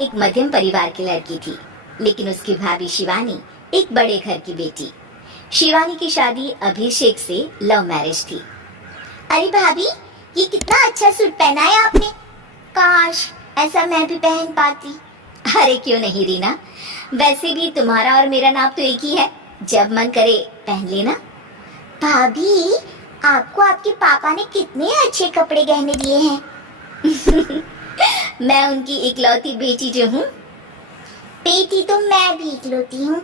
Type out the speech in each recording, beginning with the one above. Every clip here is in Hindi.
एक मध्यम परिवार की लड़की थी, लेकिन उसकी भाभी शिवानी एक बड़े घर की बेटी। शिवानी की शादी अभिषेक से लव मैरिज थी। अरे भाभी, ये कितना अच्छा सूट पहना है आपने। काश ऐसा मैं भी पहन पाती। अरे क्यों नहीं रीना, वैसे भी तुम्हारा और मेरा नाप तो एक ही है, जब मन करे पहन लेना। भाभी, आपको आपके पापा ने कितने अच्छे कपड़े गहने दिए हैं। मैं उनकी इकलौती बेटी जो हूँ। बेटी तो मैं भी इकलौती हूँ,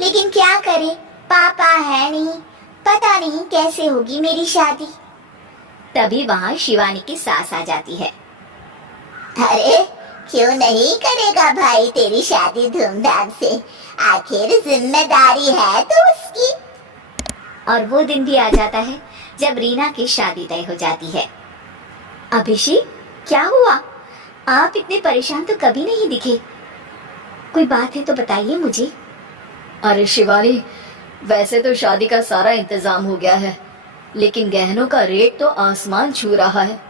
लेकिन क्या करे, पापा है नहीं, पता नहीं कैसे होगी मेरी शादी। तभी वहाँ शिवानी की सास आ जाती है। अरे क्यों नहीं करेगा भाई तेरी शादी धूमधाम से, आखिर जिम्मेदारी है तो उसकी। और वो दिन भी आ जाता है जब रीना की शादी तय हो जाती है। अभिषेक, क्या हुआ? आप इतने परेशान तो कभी नहीं दिखे, कोई बात है तो बताइए मुझे। अरे शिवानी, वैसे तो शादी का सारा इंतजाम हो गया है, लेकिन गहनों का रेट तो आसमान छू रहा है।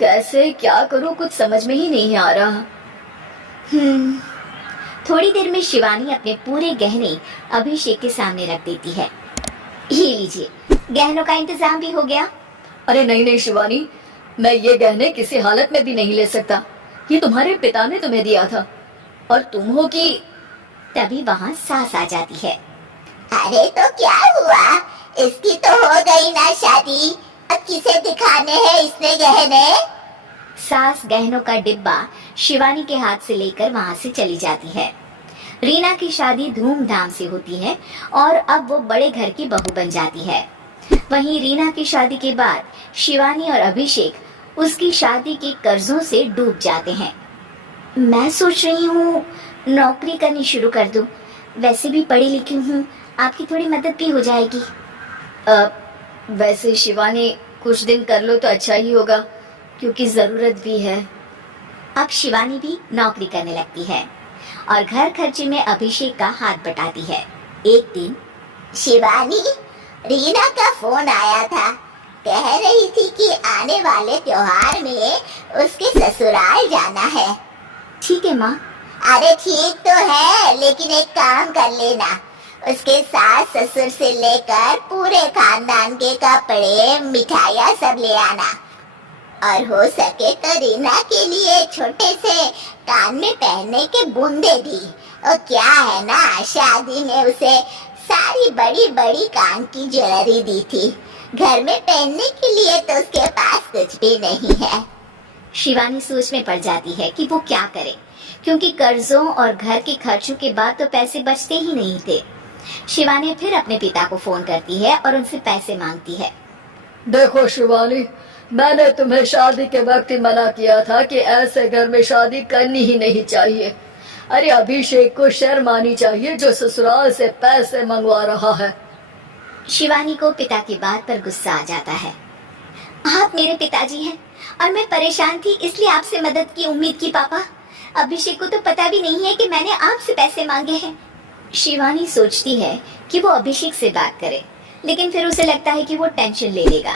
कैसे क्या करूं, कुछ समझ में ही नहीं आ रहा। थोड़ी देर में शिवानी अपने पूरे गहने अभिषेक के सामने रख देती है। ये लीजिए, गहनों का इंतजाम भी हो गया। अरे नहीं नहीं शिवानी, मैं ये गहने किसी हालत में भी नहीं ले सकता। ये तुम्हारे पिता ने तुम्हें दिया था, और तुम हो कि। तभी वहाँ सास आ जाती है। अरे तो क्या हुआ, इसकी तो हो गई ना शादी, अब किसे दिखाने हैं इसने गहने। सास गहनों का डिब्बा शिवानी के हाथ से लेकर वहाँ से चली जाती है। रीना की शादी धूमधाम से होती है और अब वो बड़े घर की बहू बन जाती है। वहीं रीना की शादी के बाद शिवानी और अभिषेक उसकी शादी के कर्जों से डूब जाते हैं। मैं सोच रही हूँ नौकरी करनी शुरू कर दूं, वैसे भी पढ़ी लिखी हूँ, आपकी थोड़ी मदद भी हो जाएगी। वैसे शिवानी, कुछ दिन कर लो तो अच्छा ही होगा, क्योंकि जरूरत भी है। अब शिवानी भी नौकरी करने लगती है और घर खर्चे में अभिषेक का हाथ बटाती है। एक दिन शिवानी, रीना का फोन आया था, कह रही थी कि आने वाले त्योहार में उसके ससुराल जाना है। ठीक है माँ। अरे ठीक तो है, लेकिन एक काम कर लेना, उसके सास ससुर से लेकर पूरे खानदान के कपड़े मिठाइयाँ सब ले आना, और हो सके तो रीना के लिए छोटे से कान में पहनने के बूंदे भी। और क्या है ना, शादी में उसे सारी बड़ी बड़ी कान की ज्वेलरी दी थी, घर में पहनने के लिए तो उसके पास कुछ भी नहीं है। शिवानी सोच में पड़ जाती है कि वो क्या करे, क्योंकि कर्जों और घर के खर्चों के बाद तो पैसे बचते ही नहीं थे। शिवानी फिर अपने पिता को फोन करती है और उनसे पैसे मांगती है। देखो शिवानी, मैंने तुम्हें शादी के वक्त ही मना किया था कि ऐसे घर में शादी करनी ही नहीं चाहिए। अरे अभिषेक को शर्म आनी चाहिए जो ससुराल से पैसे मंगवा रहा है। शिवानी को पिता की बात पर गुस्सा आ जाता है। आप मेरे पिताजी हैं और मैं परेशान थी, इसलिए आपसे मदद की उम्मीद की पापा। अभिषेक को तो पता भी नहीं है कि मैंने आपसे पैसे मांगे हैं। शिवानी सोचती है कि वो अभिषेक से बात करे, लेकिन फिर उसे लगता है कि वो टेंशन ले लेगा।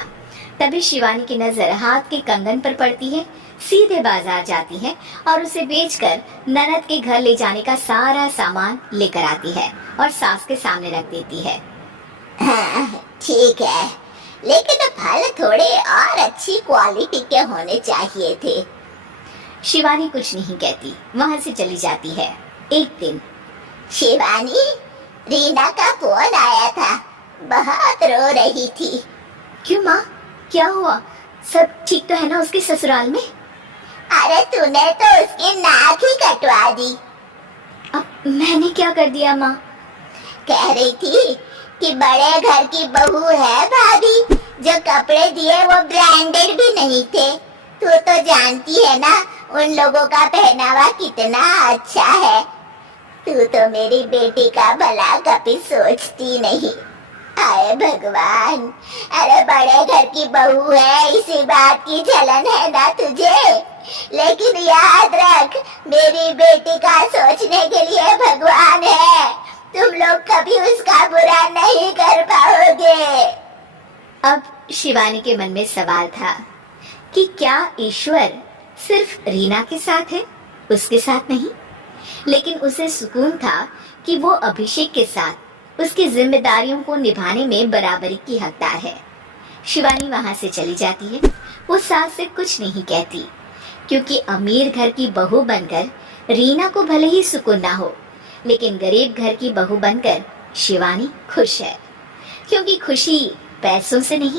तभी शिवानी की नजर हाथ के कंगन पर पड़ती है, सीधे बाजार जाती है और उसे बेचकर ननद के घर ले जाने का सारा सामान लेकर आती है और सास के सामने रख देती है। हाँ ठीक है, लेकिन फल थोड़े और अच्छी क्वालिटी के होने चाहिए थे। शिवानी कुछ नहीं कहती, वहाँ से चली जाती है। एक दिन शिवानी, रीना का फोन आया था, बहुत रो रही थी। क्यों माँ, क्या हुआ? सब ठीक तो है ना उसके ससुराल में? अरे तूने तो उसकी नाक ही कटवा दी। अब मैंने क्या कर दिया माँ? कह रही थी कि बड़े घर की बहू है भाभी, जो कपड़े दिए वो ब्रांडेड भी नहीं थे। तू तो जानती है ना उन लोगों का पहनावा कितना अच्छा है। तू तो मेरी बेटी का भला कभी सोचती नहीं। हाय भगवान, अरे बड़े घर की बहू है, इसी बात की जलन है ना तुझे, लेकिन याद रख, मेरी बेटी का सोचने के लिए भगवान है, तुम लोग कभी उसका बुरा नहीं कर पाओगे। अब शिवानी के मन में सवाल था कि क्या ईश्वर सिर्फ रीना के साथ है उसके साथ नहीं, लेकिन उसे सुकून था कि वो अभिषेक के साथ उसकी जिम्मेदारियों को निभाने में बराबरी की हकदार है। शिवानी वहां से चली जाती है। वो सास से कुछ नहीं कहती, क्योंकि अमीर घर की बहू बनकर रीना को भले ही सुकून ना हो, लेकिन गरीब घर की बहू बनकर शिवानी खुश है, क्योंकि खुशी पैसों से नहीं